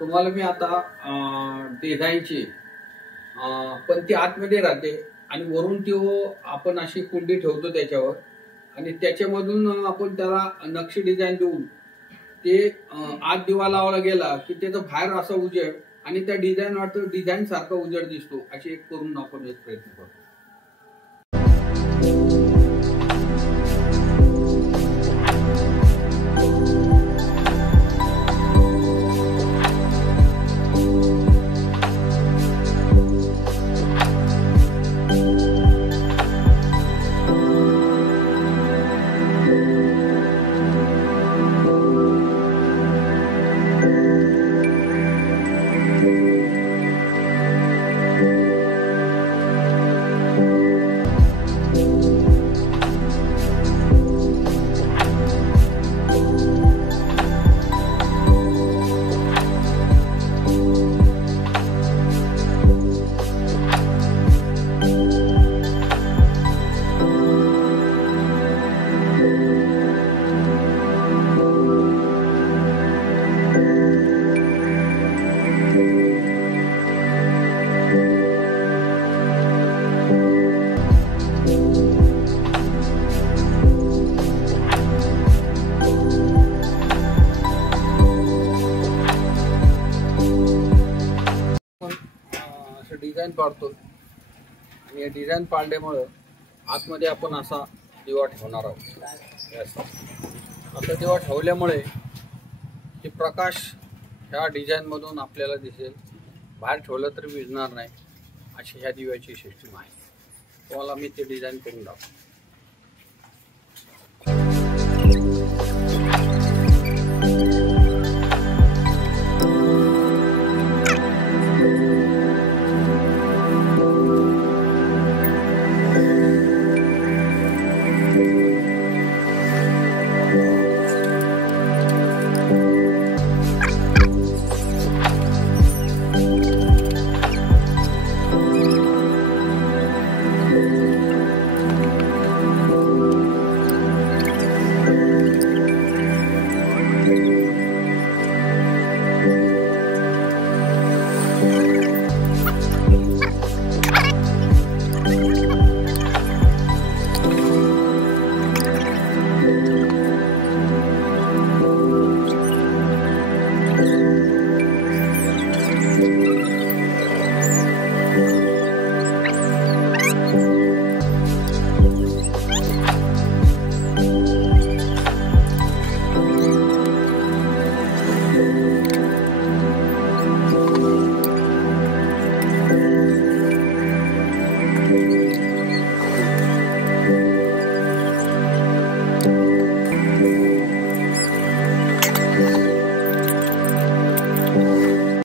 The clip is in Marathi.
तुम्हाला मी आता डिझाईनची पण ती आतमध्ये राहते आणि वरून ती आपण अशी कुंडी ठेवतो त्याच्यावर आणि त्याच्यामधून आपण त्याला नक्षी डिझाईन देऊन ते आत दिवा लावला गेला की त्याचं बाहेर असा उजेड आणि त्या डिझाईन वाटतं डिझाईन सारखा उजेड दिसतो अशी एक करून आपण एक प्रयत्न करतो. डिझाईन पाडतो आणि डिझाईन पाडल्यामुळे आतमध्ये आपण असा दिवा ठेवणार आहोत. असा दिवा ठेवल्यामुळे ते प्रकाश ह्या डिझाईनमधून आपल्याला दिसेल, बाहेर ठेवलं तरी विझणार नाही अशी ह्या दिव्याची सिस्टीम आहे. तुम्हाला मी ते डिझाईन करून दाखवतो.